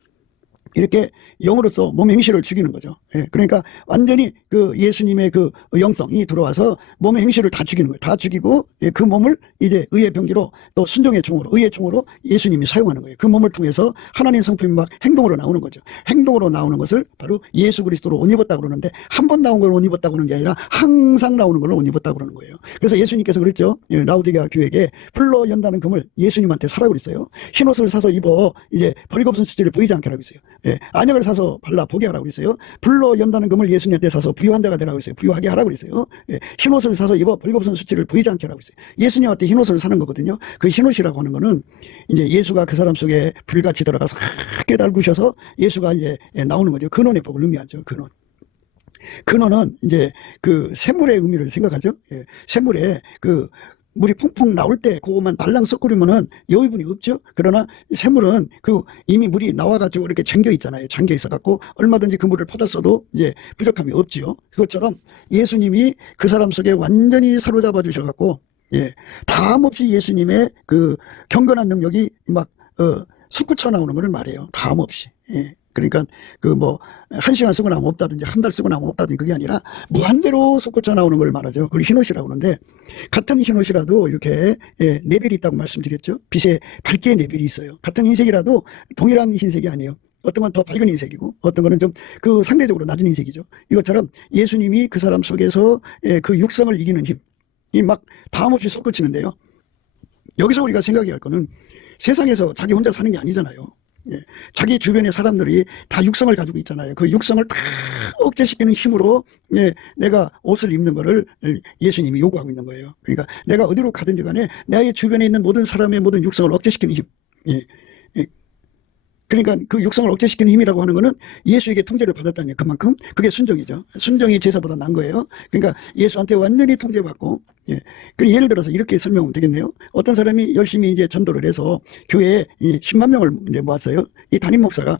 이렇게 영으로서 몸의 행실을 죽이는 거죠. 그러니까 완전히 그 예수님의 그 영성이 들어와서 몸의 행실을 다 죽이는 거예요. 다 죽이고 그 몸을 이제 의의 병기로, 또 순종의 종으로, 의의 종으로 예수님이 사용하는 거예요. 그 몸을 통해서 하나님 성품이 막 행동으로 나오는 거죠. 행동으로 나오는 것을 바로 예수 그리스도로 옷 입었다고 그러는데, 한 번 나온 걸 옷 입었다고 그러는 게 아니라 항상 나오는 걸 옷 입었다고 그러는 거예요. 그래서 예수님께서 그랬죠. 라우디게아 교회에게 풀로 연다는 금을 예수님한테 사라고 그랬어요. 흰옷을 사서 입어 이제 벌거벗은 수치를 보이지 않게 하라고 했어요. 안약을 사서 발라 보게 하라고 그랬어요. 불로 연다는 금을 예수님한테 사서 부유한 자가 되라고 그랬어요. 부유하게 하라고 그랬어요. 흰옷을 사서 입어 벌거벗은 수치를 보이지 않게 하라고 그랬어요. 예수님한테 흰옷을 사는 거거든요. 그 흰옷이라고 하는 거는 이제 예수가 그 사람 속에 불같이 들어가서 깨달으셔서 예수가 이제 나오는 거죠. 근원의 복을 의미하죠. 근원. 근원은 이제 그 샘물의 의미를 생각하죠. 샘물에 그 물이 퐁퐁 나올 때 그것만 달랑 섞으려면은 여유분이 없죠. 그러나 샘물은 그 이미 물이 나와가지고 이렇게 잠겨 있잖아요. 잠겨 있어갖고 얼마든지 그 물을 퍼다 써도 이제 부족함이 없지요. 그것처럼 예수님이 그 사람 속에 완전히 사로잡아 주셔갖고, 다음 없이 예수님의 그 경건한 능력이 막 솟구쳐 나오는 것을 말해요. 다음 없이. 그러니까 그 뭐 1시간 쓰고 나면 없다든지 한 달 쓰고 나면 없다든지 그게 아니라 무한대로 솟구쳐 나오는 걸 말하죠. 그걸 흰옷이라고 하는데, 같은 흰옷이라도 이렇게 레벨이 있다고 말씀드렸죠. 빛에 밝게 레벨이 있어요. 같은 흰색이라도 동일한 흰색이 아니에요. 어떤 건 더 밝은 흰색이고 어떤 거는 좀 그 상대적으로 낮은 흰색이죠. 이것처럼 예수님이 그 사람 속에서 그 육성을 이기는 힘, 이 막 다음 없이 솟구치는데요. 여기서 우리가 생각해야 할 거는, 세상에서 자기 혼자 사는 게 아니잖아요. 자기 주변의 사람들이 다 육성을 가지고 있잖아요. 그 육성을 다 억제시키는 힘으로 내가 옷을 입는 거를 예수님이 요구하고 있는 거예요. 그러니까 내가 어디로 가든지 간에 나의 주변에 있는 모든 사람의 모든 육성을 억제시키는 힘. 그러니까 그 육성을 억제시키는 힘이라고 하는 거는 예수에게 통제를 받았다니 그만큼 그게 순종이죠. 순종이 제사보다 난 거예요. 그러니까 예수한테 완전히 통제받고, 예를 들어서 이렇게 설명하면 되겠네요. 어떤 사람이 열심히 이제 전도를 해서 교회에 10만 명을 이제 모았어요. 이 담임 목사가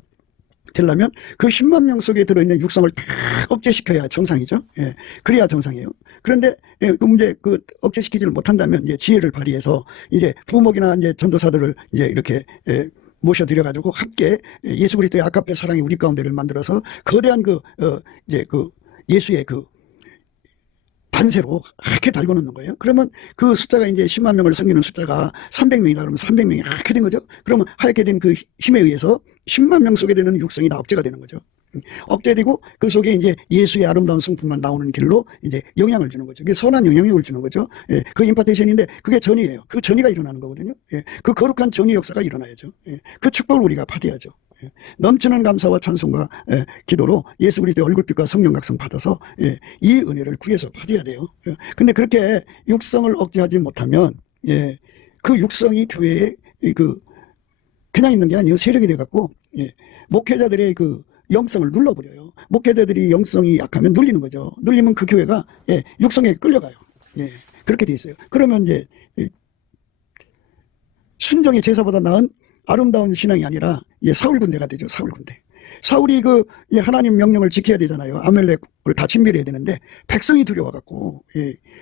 되려면 그 10만 명 속에 들어있는 육성을 다 억제시켜야 정상이죠. 그래야 정상이에요. 그런데 그 문제 그 억제시키지를 못한다면 이제 지혜를 발휘해서 이제 부목이나 이제 전도사들을 이제 이렇게 모셔드려가지고 함께 예수 그리스도의 아깝게 사랑이 우리 가운데를 만들어서 거대한 이제 예수의 그 단세로 이렇게 달고 놓는 거예요. 그러면 그 숫자가 이제 10만 명을 섬기는 숫자가 300명이다 그러면 300명이 하얗게 된 거죠. 그러면 하얗게 된 그 힘에 의해서 10만 명 속에 되는 육성이 다 억제가 되는 거죠. 억제되고 그 속에 이제 예수의 아름다운 성품만 나오는 길로 이제 영향을 주는 거죠. 그게 선한 영향력을 주는 거죠. 예, 그 임파테이션인데 그게 전이에요. 그 전이가 일어나는 거거든요. 예, 그 거룩한 전이 역사가 일어나야죠. 예, 그 축복을 우리가 받아야죠. 예, 넘치는 감사와 찬송과 기도로 예수 그리스도의 얼굴빛과 성령 각성 받아서 이 은혜를 구해서 받아야 돼요. 근데 그렇게 육성을 억제하지 못하면 그 육성이 교회에 그냥 있는 게 아니에요. 세력이 돼갖고 목회자들의 그 영성을 눌러버려요. 목회자들이 영성이 약하면 눌리는 거죠. 눌리면 그 교회가 육성에 끌려가요. 그렇게 돼 있어요. 그러면 이제 순종의 제사보다 나은 아름다운 신앙이 아니라 사울 군대가 되죠. 사울 군대. 사울이 하나님 명령을 지켜야 되잖아요. 아멜렉을 다 진멸해야 되는데 백성이 두려워갖고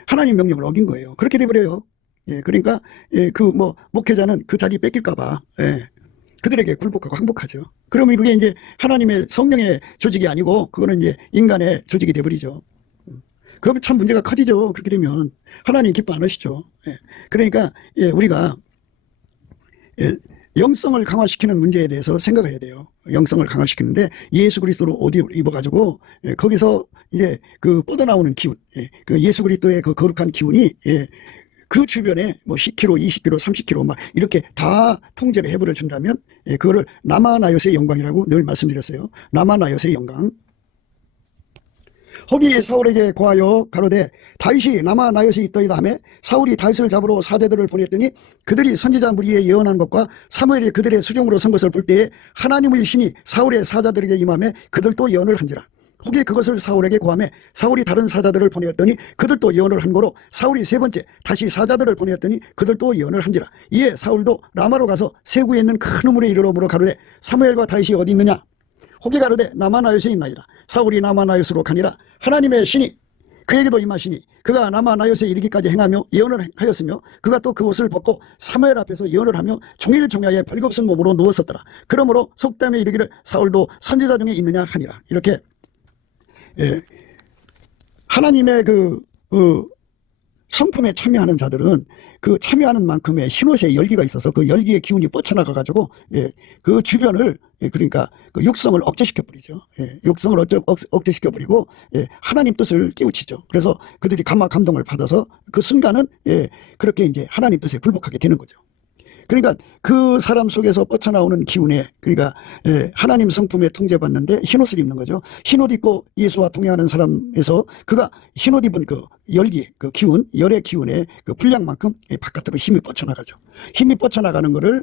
하나님 명령을 어긴 거예요. 그렇게 돼버려요. 그러니까 목회자는 그 자리 뺏길까봐 그들에게 굴복하고 항복하죠. 그러면 그게 이제 하나님의 성령의 조직이 아니고 그거는 이제 인간의 조직이 돼버리죠. 그러면 참 문제가 커지죠. 그렇게 되면 하나님 기뻐 안 하시죠. 그러니까 우리가 영성을 강화시키는 문제에 대해서 생각해야 돼요. 영성을 강화시키는데 예수 그리스도로 옷 입어가지고 거기서 이제 그 뻗어나오는 기운, 그 예수 그리스도의 그 거룩한 기운이 그 주변에 10km, 20km, 30km 막 이렇게 다 통제를 해버려 준다면 그거를 나마나요스의 영광이라고 늘 말씀드렸어요. 나마나요스의 영광. 혹이 사울에게 고하여 가로되 다윗이 나마나요스에 있더이다 하며 사울이 다윗을 잡으러 사제들을 보냈더니 그들이 선지자 무리에 예언한 것과 사무엘이 그들의 수종으로 선 것을 볼 때에 하나님의 신이 사울의 사자들에게 임하며 그들도 예언을 한지라. 혹이 그것을 사울에게 고하매 사울이 다른 사자들을 보내었더니 그들도 예언을 한 거로 사울이 세 번째 다시 사자들을 보내었더니 그들도 예언을 한지라. 이에 사울도 라마로 가서 세구에 있는 큰 우물에 이르러물어 가로되 사무엘과 다윗이 어디 있느냐. 혹이 가로되 나마나요스에 있나이다. 사울이 나마나요스로 가니라. 하나님의 신이 그에게도 임하시니 그가 나마나요스에 이르기까지 행하며 예언을 하였으며 그가 또 그옷을 벗고 사무엘 앞에서 예언을 하며 종일 종야에 벌거벗은 몸으로 누웠었더라. 그러므로 속담에 이르기를 사울도 선지자 중에 있느냐 하니라. 이렇게 하나님의 성품에 참여하는 자들은 그 참여하는 만큼의 흰옷에 열기가 있어서 그 열기의 기운이 뻗쳐나가 가지고 그 주변을 그러니까 그 육성을 억제시켜 버리죠. 육성을 억제시켜 버리고 하나님 뜻을 깨우치죠. 그래서 그들이 감화 감동을 받아서 그 순간은 그렇게 이제 하나님 뜻에 굴복하게 되는 거죠. 그러니까 그 사람 속에서 뻗쳐나오는 기운에 그러니까 하나님 성품에 통제받는데 흰옷을 입는 거죠. 흰옷 입고 예수와 동행하는 사람에서 그가 흰옷 입은 그 열기, 그 기운, 열의 기운의 그 분량만큼 바깥으로 힘이 뻗쳐나가죠. 힘이 뻗쳐나가는 거를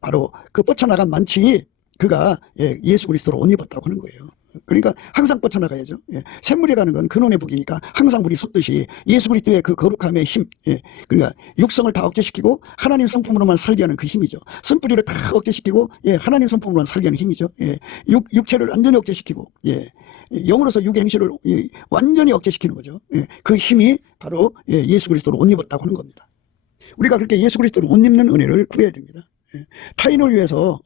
바로 그 뻗쳐나간 만치 그가 예수 그리스도로 옷 입었다고 하는 거예요. 그러니까 항상 뻗쳐나가야죠. 샘물이라는 건 근원의 복이니까 항상 물이 솟듯이 예수 그리스도의 그 거룩함의 힘, 그러니까 육성을 다 억제시키고 하나님 성품으로만 살게 하는 그 힘이죠. 쓴뿌리를 다 억제시키고 하나님 성품으로만 살게 하는 힘이죠. 육체를 완전히 억제시키고 영으로서 육의 행실을 완전히 억제시키는 거죠. 그 힘이 바로 예수 그리스도로 옷 입었다고 하는 겁니다. 우리가 그렇게 예수 그리스도로 옷 입는 은혜를 구해야 됩니다. 타인을 위해서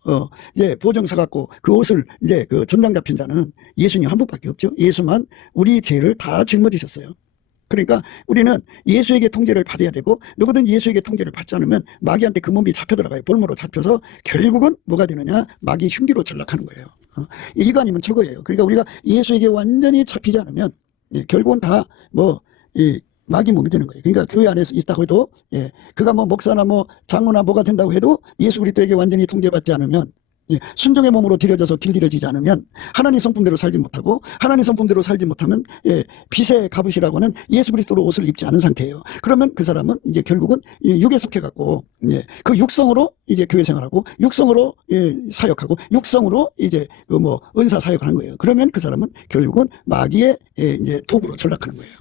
보정사 갖고 그 옷을 이제 그 전장 잡힌 자는 예수님 한 분밖에 없죠. 예수만 우리 죄를 다 짊어지셨어요. 그러니까 우리는 예수에게 통제를 받아야 되고 누구든 예수에게 통제를 받지 않으면 마귀한테 그 몸이 잡혀 들어가요. 볼모로 잡혀서 결국은 뭐가 되느냐, 마귀 흉기로 전락하는 거예요. 이거 아니면 저거예요. 그러니까 우리가 예수에게 완전히 잡히지 않으면 결국은 다 마귀 몸이 되는 거예요. 그러니까 교회 안에서 있다고 해도 그가 목사나 장로나 뭐가 된다고 해도 예수 그리스도에게 완전히 통제받지 않으면 순종의 몸으로 들여져서 길들여지지 않으면 하나님 성품대로 살지 못하고 하나님 성품대로 살지 못하면 빛의 갑옷이라고는 예수 그리스도로 옷을 입지 않은 상태예요. 그러면 그 사람은 이제 결국은 육에 속해 갖고 그 육성으로 이제 교회 생활하고 육성으로 사역하고 육성으로 이제 은사 사역하는 거예요. 그러면 그 사람은 결국은 마귀의 이제 도구로 전락하는 거예요.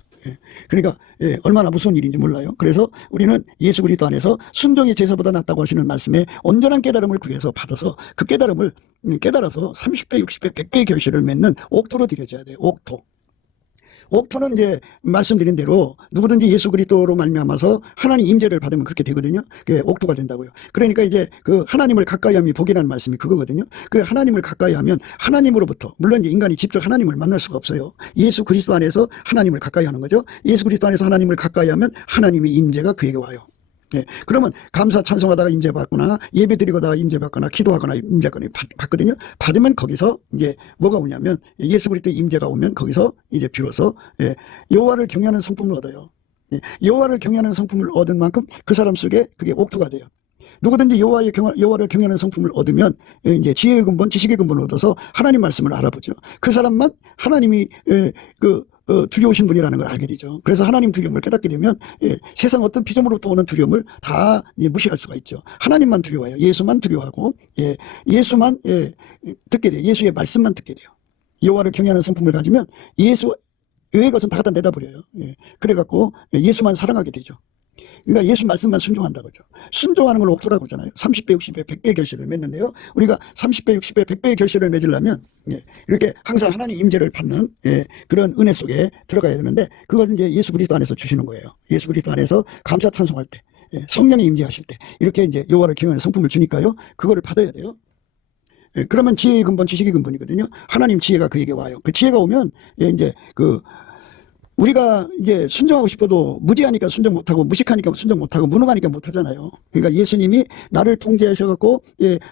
그러니까 얼마나 무서운 일인지 몰라요. 그래서 우리는 예수 그리스도 안에서 순종이 제사보다 낫다고 하시는 말씀에 온전한 깨달음을 구해서 받아서 그 깨달음을 깨달아서 30배, 60배, 100배의 결실을 맺는 옥토로 드려져야 돼요. 옥토. 옥토는 이제 말씀드린 대로 누구든지 예수 그리스도로 말미암아서 하나님 임재를 받으면 그렇게 되거든요. 그게 옥토가 된다고요. 그러니까 이제 그 하나님을 가까이 함이 복이라는 말씀이 그거거든요. 그 하나님을 가까이 하면 하나님으로부터, 물론 이제 인간이 직접 하나님을 만날 수가 없어요. 예수 그리스도 안에서 하나님을 가까이 하는 거죠. 예수 그리스도 안에서 하나님을 가까이 하면 하나님의 임재가 그에게 와요. 예. 그러면 감사 찬송하다가 임재 받거나 예배 드리거나 임재 받거나 기도하거나 임재 받거든요. 받으면 거기서 이제 뭐가 오냐면 예수 그리스도의 임재가 오면 거기서 이제 비로소 예. 여호와를 경외하는 성품을 얻어요. 예. 여호와를 경외하는 성품을 얻은 만큼 그 사람 속에 그게 옥토가 돼요. 누구든지 여호와를 경외하는 성품을 얻으면 이제 지혜의 근본, 지식의 근본을 얻어서 하나님 말씀을 알아보죠. 그 사람만 하나님이 두려우신 분이라는 걸 알게 되죠. 그래서 하나님 두려움을 깨닫게 되면 세상 어떤 피조물로부터 오는 두려움을 다 무시할 수가 있죠. 하나님만 두려워요. 예수만 두려워하고 예수만 듣게 돼요. 예수의 말씀만 듣게 돼요. 여호와를 경외하는 성품을 가지면 예수 외의 것은 다 갖다 내다버려요. 그래갖고 예수만 사랑하게 되죠. 그러니까 예수 말씀만 순종한다 그죠. 순종하는 걸 옥토라고 하잖아요. 30배, 60배, 100배의 결실을 맺는데요. 우리가 30배, 60배, 100배의 결실을 맺으려면 이렇게 항상 하나님 임재를 받는 그런 은혜 속에 들어가야 되는데 그걸 이제 예수 그리스도 안에서 주시는 거예요. 예수 그리스도 안에서 감사 찬송할 때, 성령이 임재하실 때 이렇게 이제 여호와를 경외하는 성품을 주니까요. 그거를 받아야 돼요. 그러면 지혜의 근본, 지식의 근본이거든요. 하나님 지혜가 그에게 와요. 그 지혜가 오면 이제 우리가 이제 순종하고 싶어도 무지하니까 순종 못하고 무식하니까 순종 못하고 무능하니까 못하잖아요. 그러니까 예수님이 나를 통제하셔갖고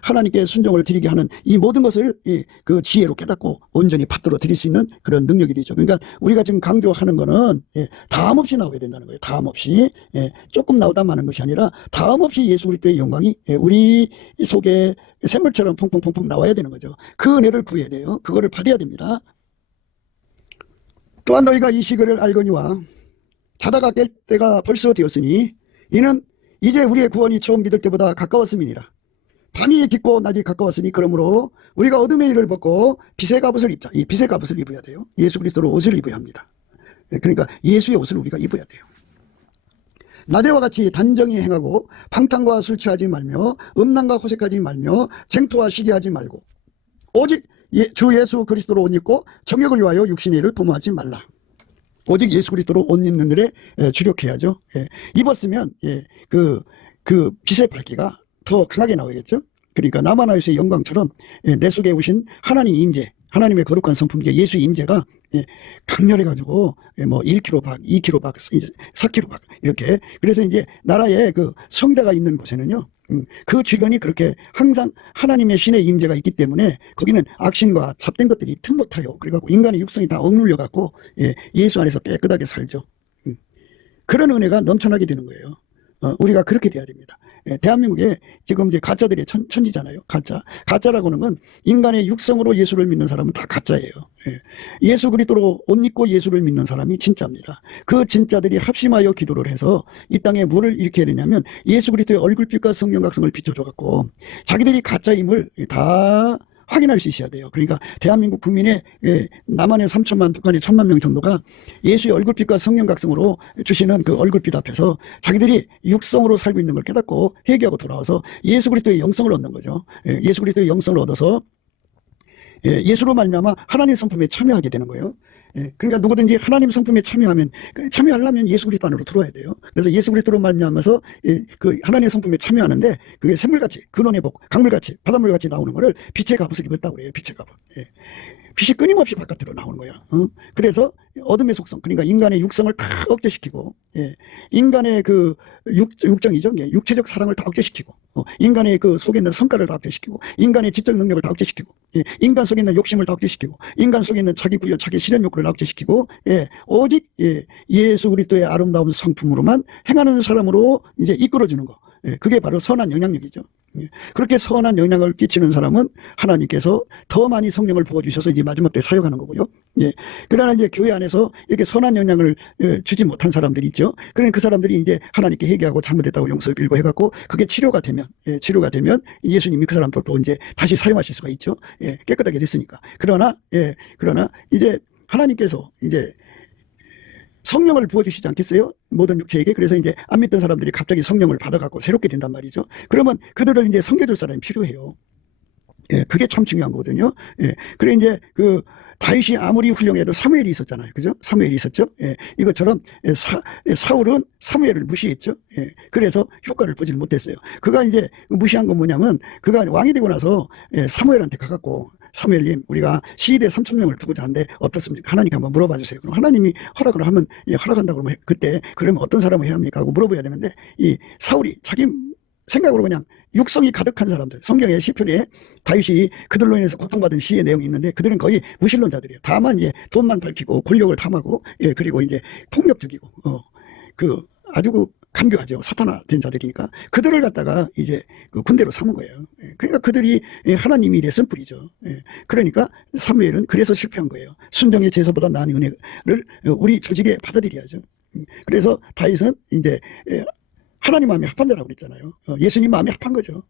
하나님께 순종을 드리게 하는 이 모든 것을 그 지혜로 깨닫고 온전히 받들어 드릴 수 있는 그런 능력이 되죠. 그러니까 우리가 지금 강조하는 거는 다음 없이 나오게 된다는 거예요. 다음 없이 조금 나오다 마는 것이 아니라 다음 없이 예수 그리스도의 영광이 우리 속에 샘물처럼 퐁퐁퐁퐁 나와야 되는 거죠. 그 은혜를 구해야 돼요. 그거를 받아야 됩니다. 또한 너희가 이 시기를 알거니와 자다가 깰 때가 벌써 되었으니 이는 이제 우리의 구원이 처음 믿을 때보다 가까웠음이니라. 밤이 깊고 낮이 가까웠으니 그러므로 우리가 어둠의 일을 벗고 빛의 갑옷을 입자. 이 빛의 갑옷을 입어야 돼요. 예수 그리스도로 옷을 입어야 합니다. 그러니까 예수의 옷을 우리가 입어야 돼요. 낮에와 같이 단정히 행하고 방탕과 술 취하지 말며 음란과 호색하지 말며 쟁토와 시기하지 말고 오직 주 예수 그리스도로 옷 입고 정욕을 위하여 육신의 일을 도모하지 말라. 오직 예수 그리스도로 옷 입는 일에 주력해야죠. 입었으면 그 빛의 밝기가 더 강하게 나오겠죠. 그러니까 나마나요스의 영광처럼 내 속에 오신 하나님 임재, 하나님의 거룩한 성품, 예수의 임재가 강렬해가지고 뭐 1km 박, 2km 박, 4km 박 이렇게. 그래서 이제 나라에 그 성자가 있는 곳에는요. 그 주변이 그렇게 항상 하나님의 신의 임재가 있기 때문에 거기는 악신과 잡된 것들이 틈 못 타요. 그래갖고 인간의 육성이 다 억눌려 갖고 예수 안에서 깨끗하게 살죠. 그런 은혜가 넘쳐나게 되는 거예요. 우리가 그렇게 돼야 됩니다. 대한민국에 지금 이제 가짜들이 천지잖아요. 가짜라고 하는 건 인간의 육성으로 예수를 믿는 사람은 다 가짜예요. 예수 그리스도로 옷 입고 예수를 믿는 사람이 진짜입니다. 그 진짜들이 합심하여 기도를 해서 이 땅에 뭐를 일으켜야 되냐면 예수 그리스도의 얼굴빛과 성령 각성을 비춰줘 갖고 자기들이 가짜임을 다 확인할 수 있어야 돼요. 그러니까 대한민국 국민의 남한의 3천만, 북한의 1,000만 명 정도가 예수의 얼굴빛과 성령 각성으로 주시는 그 얼굴빛 앞에서 자기들이 육성으로 살고 있는 걸 깨닫고 회개하고 돌아와서 예수 그리스도의 영성을 얻는 거죠. 예수 그리스도의 영성을 얻어서 예수로 말미암아 하나님 성품에 참여하게 되는 거예요. 그러니까 누구든지 하나님 성품에 참여하려면 예수 그리스도 안으로 들어와야 돼요. 그래서 예수 그리스도로 말미암아서 그 하나님의 성품에 참여하는데 그게 샘물같이 근원의 복, 강물같이 바닷물같이 나오는 거를 빛의 갑옷을 입었다고 그래요. 빛의 갑옷. 빛이 끊임없이 바깥으로 나오는 거야. 그래서 어둠의 속성, 그러니까 인간의 육성을 다 억제시키고, 인간의 그 육정이죠. 육체적 사랑을 다 억제시키고, 인간의 그 속에 있는 성과를 다 억제시키고, 인간의 지적 능력을 다 억제시키고, 인간 속에 있는 욕심을 다 억제시키고, 인간 속에 있는 자기 부여, 자기 실현 욕구를 다 억제시키고, 오직 예수 그리스도의 아름다운 성품으로만 행하는 사람으로 이제 이끌어주는 거. 그게 바로 선한 영향력이죠. 그렇게 선한 영향을 끼치는 사람은 하나님께서 더 많이 성령을 부어주셔서 이제 마지막 때 사역하는 거고요. 그러나 이제 교회 안에서 이렇게 선한 영향을 주지 못한 사람들이 있죠. 그러니 그 사람들이 이제 하나님께 회개하고 잘못했다고 용서를 빌고 해갖고 그게 치료가 되면 예수님이 그 사람도 또 이제 다시 사용하실 수가 있죠. 깨끗하게 됐으니까. 그러나 이제 하나님께서 이제 성령을 부어주시지 않겠어요? 모든 육체에게. 그래서 이제 안 믿던 사람들이 갑자기 성령을 받아갖고 새롭게 된단 말이죠. 그러면 그들을 이제 섬겨줄 사람이 필요해요. 그게 참 중요한 거거든요. 그래 이제 그 다윗이 아무리 훌륭해도 사무엘이 있었잖아요. 그죠? 사무엘이 있었죠. 이것처럼 사울은 사무엘을 무시했죠. 그래서 효과를 보지를 못했어요. 그가 이제 무시한 건 뭐냐면 그가 왕이 되고 나서 사무엘한테 가갖고 사무엘님, 우리가 시대 3,000명을 두고자 하는데 어떻습니까? 하나님께 한번 물어봐 주세요. 그럼 하나님이 허락을 하면, 예, 허락한다고 그러면 그때 그러면 어떤 사람을 해야 합니까? 하고 물어봐야 되는데, 이 사울이 자기 생각으로 그냥 육성이 가득한 사람들, 성경의 시편에 다윗이 그들로 인해서 고통받은 시의 내용이 있는데 그들은 거의 무신론자들이에요. 다만 이제 돈만 밝히고 권력을 탐하고, 예, 그리고 이제 폭력적이고, 아주 간교하죠. 사탄화된 자들이니까 그들을 갖다가 이제 그 군대로 삼은 거예요. 예, 그러니까 그들이 하나님이 레슨 뿌리죠. 예, 그러니까 사무엘은 그래서 실패한 거예요. 순종의 제사보다 나은 은혜를 우리 조직에 받아들여야죠. 그래서 다윗은 이제 하나님 마음에 합한 자라고 그랬잖아요. 예수님 마음에 합한 거죠.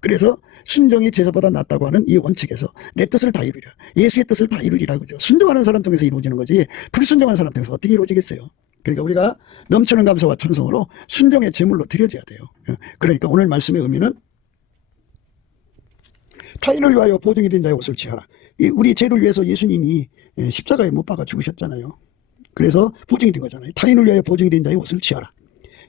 그래서 순종이 제사보다 낫다고 하는 이 원칙에서 내 뜻을 다 이루리라. 예수의 뜻을 다 이루리라. 그죠. 순종하는 사람 통해서 이루어지는 거지 불순종하는 사람 통해서 어떻게 이루어지겠어요. 그러니까 우리가 넘치는 감사와 찬송으로 순종의 제물로 드려져야 돼요. 그러니까 오늘 말씀의 의미는 타인을 위하여 보증이 된 자의 옷을 취하라. 우리 죄를 위해서 예수님이 십자가에 못 박아 죽으셨잖아요. 그래서 보증이 된 거잖아요. 타인을 위하여 보증이 된 자의 옷을 취하라.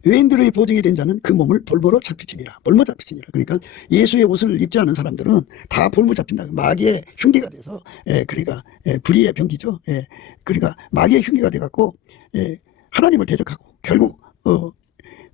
외인들의 보증이 된 자는 그 몸을 볼모로 잡히지니라. 볼모 잡히지니라. 그러니까 예수의 옷을 입지 않은 사람들은 다 볼모 잡힌다. 마귀의 흉기가 돼서, 그러니까 불의의 병기죠. 그러니까 마귀의 흉기가 돼갖고 하나님을 대적하고 결국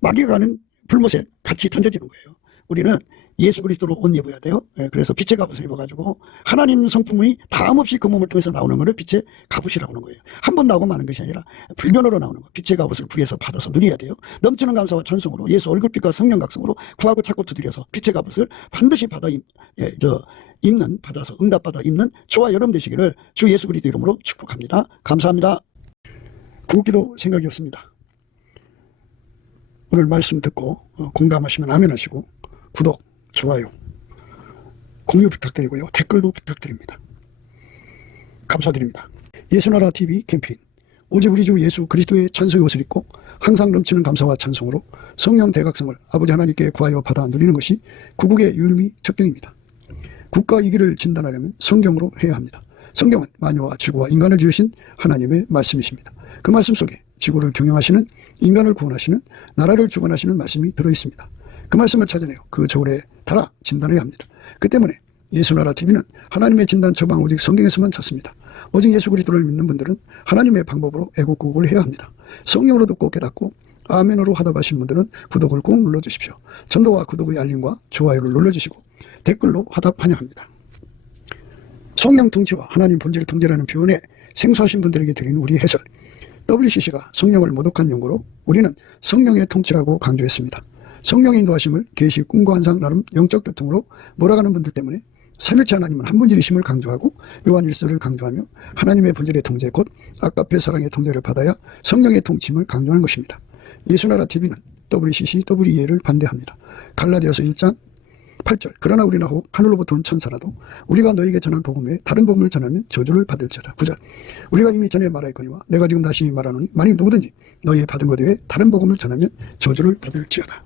마귀가 가는 불못에 같이 던져지는 거예요. 우리는 예수 그리스도로 옷 입어야 돼요. 그래서 빛의 갑옷을 입어가지고 하나님 성품이 다음없이 그 몸을 통해서 나오는 것을 빛의 갑옷이라고 하는 거예요. 한 번 나오고 마는 것이 아니라 불변으로 나오는 거. 빛의 갑옷을 구해서 받아서 누려야 돼요. 넘치는 감사와 찬송으로 예수 얼굴빛과 성령 각성으로 구하고 찾고 두드려서 빛의 갑옷을 반드시 받아서 응답받아 입는 저와 여러분 되시기를 주 예수 그리스도 이름으로 축복합니다. 감사합니다. 구기도 생각이었습니다. 오늘 말씀 듣고 공감하시면 아멘 하시고 구독, 좋아요, 공유 부탁드리고요. 댓글도 부탁드립니다. 감사드립니다. 예수나라 TV 캠페인 오직 우리 주 예수 그리스도의 찬송의 옷을 입고 항상 넘치는 감사와 찬송으로 성령 대각성을 아버지 하나님께 구하여 받아 누리는 것이 구국의 유일미 척경입니다. 국가 위기를 진단하려면 성경으로 해야 합니다. 성경은 만유와 지구와 인간을 지으신 하나님의 말씀이십니다. 그 말씀 속에 지구를 경영하시는, 인간을 구원하시는, 나라를 주관하시는 말씀이 들어있습니다. 그 말씀을 찾아내어 그 저울에 달아 진단해야 합니다. 그 때문에 예수나라 TV는 하나님의 진단 처방 오직 성경에서만 찾습니다. 오직 예수 그리스도를 믿는 분들은 하나님의 방법으로 애국국을 해야 합니다. 성령으로 듣고 깨닫고 아멘으로 하답하신 분들은 구독을 꼭 눌러주십시오. 전도와 구독의 알림과 좋아요를 눌러주시고 댓글로 하답 환영합니다. 성령 통치와 하나님 본질 통제라는 표현에 생소하신 분들에게 드리는 우리 해설. WCC가 성령을 모독한 용어로 우리는 성령의 통치라고 강조했습니다. 성령의 인도하심을 계시, 꿈과 환상, 나름 영적 교통으로 몰아가는 분들 때문에 삼일체 하나님은 한 분이심을 강조하고 요한 1서를 강조하며 하나님의 본질의 통제 곧 아까페 사랑의 통제를 받아야 성령의 통치임을 강조하는 것입니다. 예수나라 TV는 WCC, WEA를 반대합니다. 갈라디아서 1장 8절 그러나 우리나 혹 하늘로부터 온 천사라도 우리가 너에게 전한 복음 외에 다른 복음을 전하면 저주를 받을지어다. 9절 우리가 이미 전에 말하였거니와 내가 지금 다시 말하노니 만일 누구든지 너희의 받은 것 외에 다른 복음을 전하면 저주를 받을지어다.